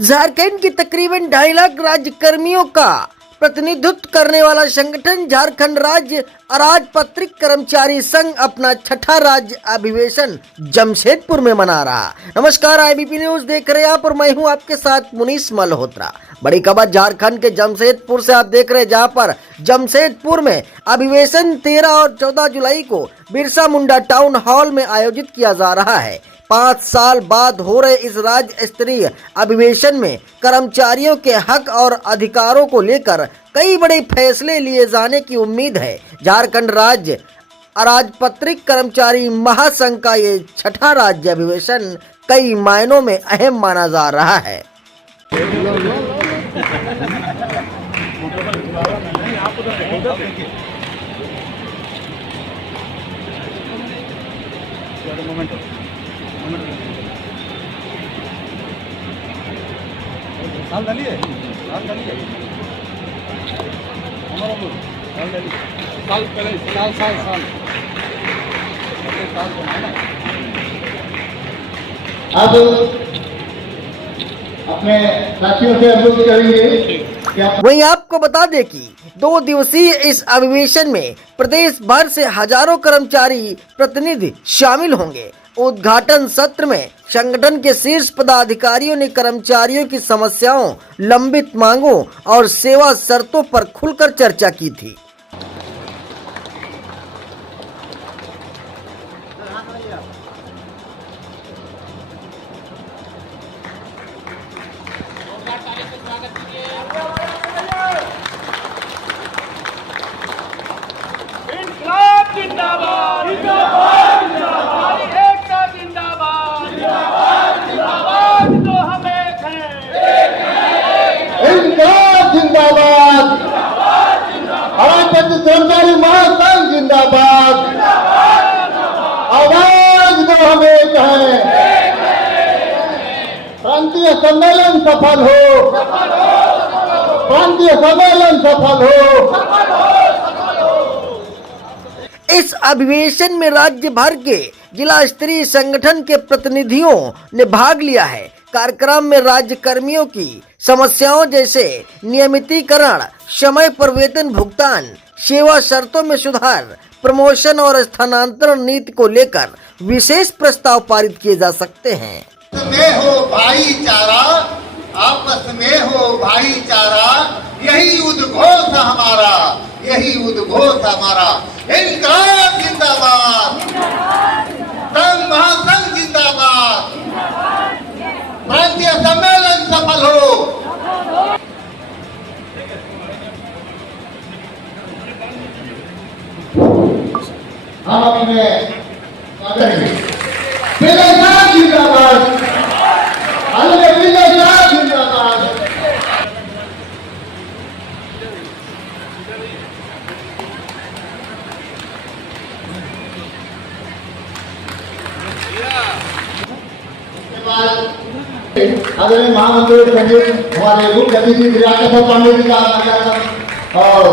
झारखंड के तकरीबन 2.5 लाख राज्य कर्मियों का प्रतिनिधित्व करने वाला संगठन झारखंड राज्य अराजपत्रित कर्मचारी संघ अपना छठा राज्य अधिवेशन जमशेदपुर में मना रहा। नमस्कार, आईबीपी न्यूज देख रहे हैं आप और मैं हूं आपके साथ मुनीस मल्होत्रा। बड़ी खबर झारखंड के जमशेदपुर से आप देख रहे हैं, जहां पर जमशेदपुर में अधिवेशन 13 और 14 जुलाई को बिरसा मुंडा टाउन हॉल में आयोजित किया जा रहा है। 5 साल बाद हो रहे इस राज्य स्तरीय अधिवेशन में कर्मचारियों के हक और अधिकारों को लेकर कई बड़े फैसले लिए जाने की उम्मीद है। झारखंड राज्य अराजपत्रित कर्मचारी महासंघ का ये छठा राज्य अधिवेशन कई मायनों में अहम माना जा रहा है। साल डालिए हमारा बोल साल डालिए साल पहले साल साल साल साल बनाना। अब अपने साथियों से अनुरोध करेंगे। वहीं आपको बता दें कि 2 दिवसीय इस अधिवेशन में प्रदेश भर से हजारों कर्मचारी प्रतिनिधि शामिल होंगे। उद्घाटन सत्र में संगठन के शीर्ष पदाधिकारियों ने कर्मचारियों की समस्याओं, लंबित मांगों और सेवा शर्तों पर खुलकर चर्चा की थी। जिंदाबाद जिंदाबाद जिंदाबाद एकता जिंदाबाद जिंदाबाद जिंदाबाद तो हम एक हैं इनकलाब जिंदाबाद अराजपत्रित कर्मचारी महासंघ जिंदाबाद आवाज दो हम एक हैं। प्रांतीय सम्मेलन सफल हो, प्रांतीय सम्मेलन सफल हो। इस अधिवेशन में राज्य भर के जिला स्तरीय संगठन के प्रतिनिधियों ने भाग लिया है। कार्यक्रम में राज्य कर्मियों की समस्याओं जैसे नियमितीकरण, समय पर वेतन भुगतान, सेवा शर्तों में सुधार, प्रमोशन और स्थानांतरण नीति को लेकर विशेष प्रस्ताव पारित किए जा सकते हैं। में हो भाईचारा, आपस में हो भाईचारा, यही उद्घोष हमारा, यही उद्घोष हमारा। इनकलाब जिंदाबाद, संघ महासंघ जिंदाबाद, प्रांतीय सम्मेलन सफल हो। हम अपने जिंदाबाद, जिंदाबाद। आदरणीय महामंत्री संगीत हमारे मुख्य अतिथि श्री राकेश पांडे जी का और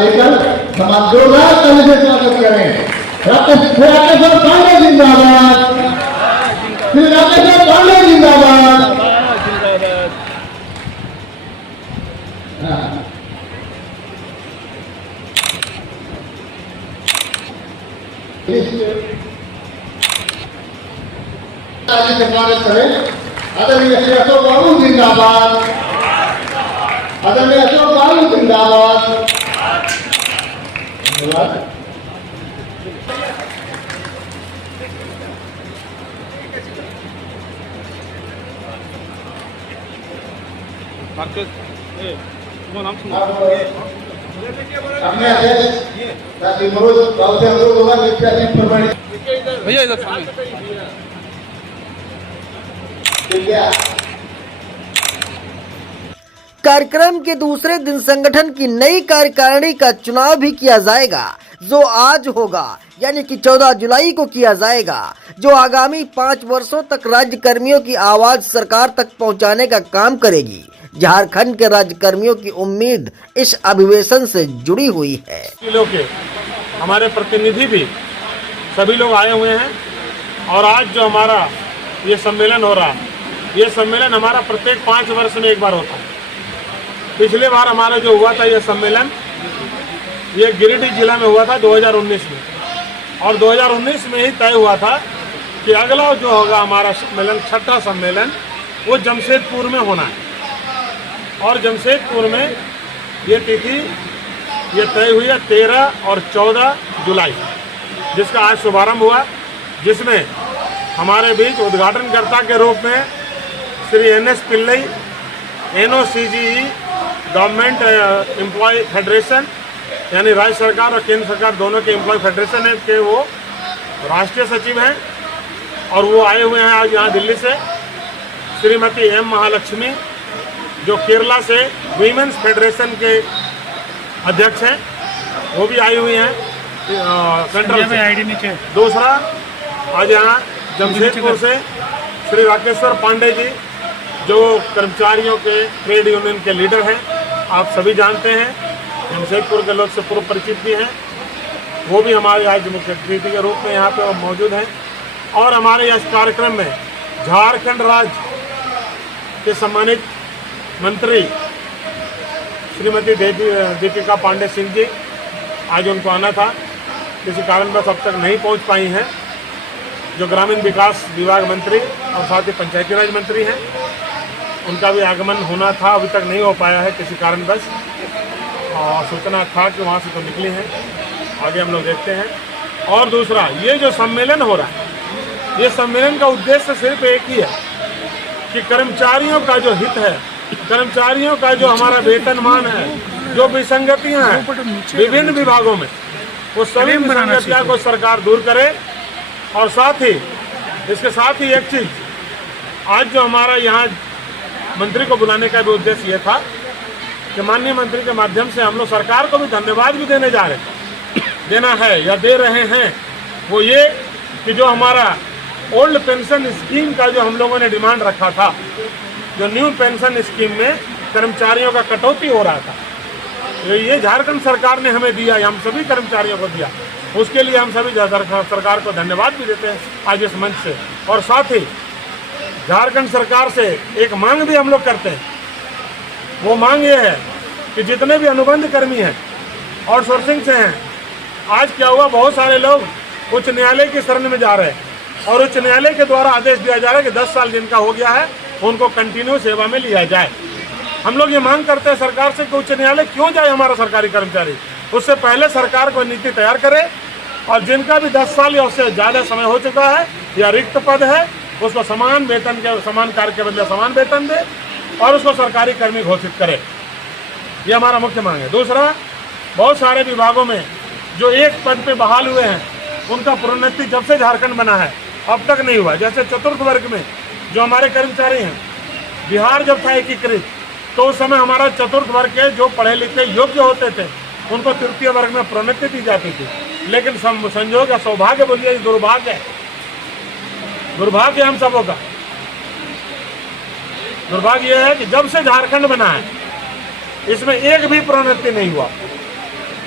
लेकर समाज जोरदार ताली से स्वागत करें। राकेश पांडे जिंदाबाद, श्री राकेश पांडे जिंदाबाद। स्वागत करें आदरणीय श्री अशोक बाबू जिंदाबाद, आदरणीय अशोक बाबू जिंदाबाद। अपने अध्यक्ष मनोज बाबू से अनुरोध होगा भैया इधर सामने कार्यक्रम के दूसरे दिन संगठन की नई कार्यकारिणी का चुनाव भी किया जाएगा, जो आज होगा यानी कि 14 जुलाई को किया जाएगा, जो आगामी 5 वर्षों तक राज्य कर्मियों की आवाज सरकार तक पहुंचाने का काम करेगी। झारखंड के राज्य कर्मियों की उम्मीद इस अधिवेशन से जुड़ी हुई है। हमारे प्रतिनिधि भी सभी लोग आए हुए हैं और आज जो हमारा ये सम्मेलन हो रहा है। ये सम्मेलन हमारा प्रत्येक 5 वर्ष में एक बार होता है। पिछले बार हमारा जो हुआ था ये सम्मेलन, ये गिरिडीह जिला में हुआ था 2019 में, और 2019 में ही तय हुआ था कि अगला जो होगा हमारा सम्मेलन, छठा सम्मेलन, वो जमशेदपुर में होना है। और जमशेदपुर में ये तिथि ये तय हुई है 13 और 14 जुलाई, जिसका आज शुभारंभ हुआ, जिसमें हमारे बीच उद्घाटनकर्ता के रूप में Shri NS Pillai, NOCGE government employ federation, यानी राज्य सरकार और केंद्र सरकार दोनों के एम्प्लॉय फेडरेशन है के वो राष्ट्रीय सचिव हैं, और वो आए हुए हैं आज यहाँ दिल्ली से। श्रीमती M महालक्ष्मी, जो केरला से वीमेंस फेडरेशन के अध्यक्ष हैं, वो भी आई हुई हैं सेंट्रल से। दूसरा, आज यहाँ जमशेदपुर से श्री राकेश्वर पांडे जी, जो कर्मचारियों के ट्रेड यूनियन के लीडर हैं, आप सभी जानते हैं, जमशेदपुर के लोग से पूर्व परिचित भी हैं, वो भी हमारे आज मुख्य अतिथि के रूप में यहाँ पे मौजूद हैं। और हमारे इस कार्यक्रम में झारखंड राज्य के सम्मानित मंत्री श्रीमती दीपिका पांडे सिंह जी, आज उनको आना था, किसी कारणवश अब तक नहीं पहुंच पाई हैं, जो ग्रामीण विकास विभाग मंत्री और साथ ही पंचायती राज मंत्री हैं। उनका भी आगमन होना था, अभी तक नहीं हो पाया है किसी कारणवश, और सूचना था कि वहाँ से तो निकली हैं, आगे हम लोग देखते हैं। और दूसरा, ये जो सम्मेलन हो रहा है, ये सम्मेलन का उद्देश्य सिर्फ एक ही है कि कर्मचारियों का जो हित है, कर्मचारियों का जो हमारा वेतनमान है, जो विसंगतियां हैं विभिन्न विभागों में, वो सभी विसंगतियों को सरकार दूर करे। और साथ ही इसके साथ ही एक चीज, आज जो हमारा यहाँ मंत्री को बुलाने का भी उद्देश्य ये था कि माननीय मंत्री के माध्यम से हम लोग सरकार को भी धन्यवाद भी देना है या दे रहे हैं। वो ये कि जो हमारा ओल्ड पेंशन स्कीम का जो हम लोगों ने डिमांड रखा था, जो न्यू पेंशन स्कीम में कर्मचारियों का कटौती हो रहा था, ये झारखंड सरकार ने हमें दिया, हम सभी कर्मचारियों को दिया, उसके लिए हम सभी सरकार को धन्यवाद भी देते हैं आज इस मंच से। और साथ ही झारखंड सरकार से एक मांग भी हम लोग करते हैं। वो मांग ये है कि जितने भी अनुबंध कर्मी हैं, आउटसोर्सिंग से हैं, आज क्या हुआ, बहुत सारे लोग उच्च न्यायालय की शरण में जा रहे हैं, और उच्च न्यायालय के द्वारा आदेश दिया जा रहा है कि 10 साल जिनका हो गया है उनको कंटिन्यू सेवा में लिया जाए। हम लोग ये मांग करते हैं सरकार से कि उच्च न्यायालय क्यों जाए हमारा सरकारी कर्मचारी, उससे पहले सरकार को नीति तैयार करे, और जिनका भी 10 साल या उससे ज़्यादा समय हो चुका है या रिक्त पद है, उसको समान वेतन के, समान कार्य के बदले समान वेतन दे, और उसको सरकारी कर्मी घोषित करे। ये हमारा मुख्य मांग है। दूसरा, बहुत सारे विभागों में जो एक पद पे बहाल हुए हैं, उनका प्रोन्नति जब से झारखंड बना है अब तक नहीं हुआ। जैसे चतुर्थ वर्ग में जो हमारे कर्मचारी हैं, बिहार जब था एकीकृत, तो उस समय हमारा चतुर्थ वर्ग के जो पढ़े लिखे योग्य होते थे, उनको तृतीय वर्ग में प्रोन्नति दी जाती थी। लेकिन संयोग या सौभाग्य बोलिए, दुर्भाग्य हम सबों का दुर्भाग्य यह है कि जब से झारखंड बना है, इसमें एक भी प्रोन्नति नहीं हुआ।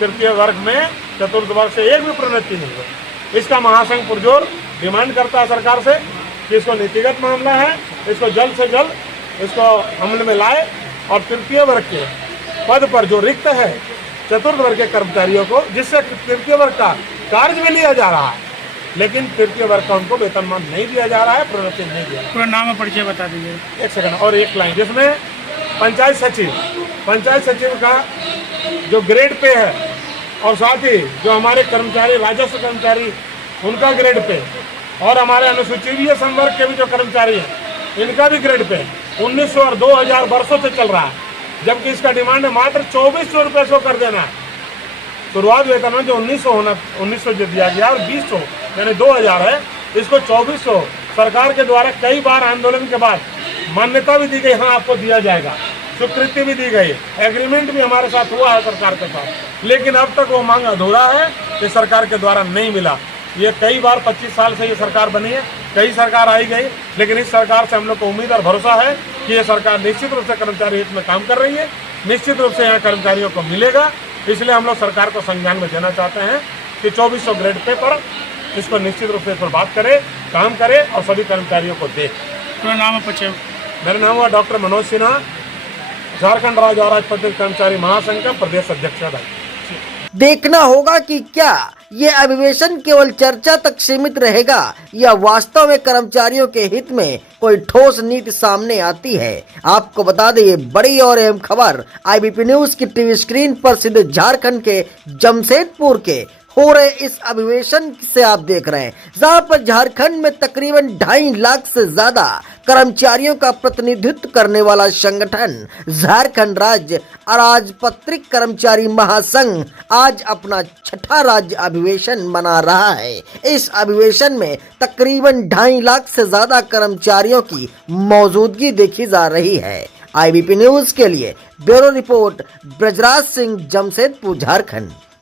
तृतीय वर्ग में चतुर्थ वर्ग से एक भी प्रोन्नति नहीं हुआ। इसका महासंघ पुरजोर डिमांड करता है सरकार से कि इसको नीतिगत मामला है, इसको जल्द से जल्द इसको अमल में लाए, और तृतीय वर्ग के पद पर जो रिक्त है चतुर्थ वर्ग के कर्मचारियों को, जिससे तृतीय वर्ग का कार्य भी लिया जा रहा है, लेकिन तृतीय वर्ग का उनको वेतनमान नहीं दिया जा रहा है, प्रोन्नति नहीं दिया। पूरा नाम और परिचय बता दीजिए। एक सेकंड, और एक लाइन, जिसमें पंचायत सचिव का जो ग्रेड पे है, और साथ ही जो हमारे कर्मचारी राजस्व कर्मचारी उनका ग्रेड पे, और हमारे अनुसूचित संवर्ग के भी जो कर्मचारी हैं, इनका भी ग्रेड पे 1900 और 2000 वर्षों से चल रहा है, जबकि इसका डिमांड है मात्र 2400 रुपये सो कर देना है। शुरुआत वेतन में जो 1900 जो दिया गया और 2000 यानी 2000 है, इसको 2400 सरकार के द्वारा कई बार आंदोलन के बाद मान्यता भी दी गई, हाँ आपको दिया जाएगा, स्वीकृति भी दी गई, एग्रीमेंट भी हमारे साथ हुआ है सरकार के साथ, लेकिन अब तक वो मांग अधूरा है कि सरकार के द्वारा नहीं मिला। ये कई बार 25 साल से ये सरकार बनी है, कई सरकार आई गई, लेकिन इस सरकार से हम लोग को उम्मीद और भरोसा है कि ये सरकार निश्चित रूप से कर्मचारी हित में काम कर रही है, निश्चित रूप से यहाँ कर्मचारियों को मिलेगा। इसलिए हम लोग सरकार को संज्ञान में देना चाहते हैं कि 2400 ग्रेड पे पर इसको निश्चित रूप से इस पर बात करें, काम करें और सभी कर्मचारियों को दें। तो नाम है पश्चिम मेरा नाम हुआ डॉक्टर मनोज सिन्हा, झारखंड राज्य अराजपत्रित कर्मचारी महासंघ का प्रदेश अध्यक्ष है। देखना होगा कि क्या ये अधिवेशन केवल चर्चा तक सीमित रहेगा या वास्तव में कर्मचारियों के हित में कोई ठोस नीति सामने आती है। आपको बता दें, ये बड़ी और अहम खबर आईबीपी न्यूज की टीवी स्क्रीन पर सीधे झारखंड के जमशेदपुर के हो रहे इस अधिवेशन से आप देख रहे हैं, जहां पर झारखंड में तकरीबन 2.5 लाख से ज्यादा कर्मचारियों का प्रतिनिधित्व करने वाला संगठन झारखंड राज्य अराजपत्रित कर्मचारी महासंघ आज अपना 6ठा राज्य अधिवेशन मना रहा है। इस अधिवेशन में तकरीबन 2.5 लाख से ज्यादा कर्मचारियों की मौजूदगी देखी जा रही है। आईबीपी न्यूज के लिए ब्यूरो रिपोर्ट ब्रजराज सिंह, जमशेदपुर, झारखंड।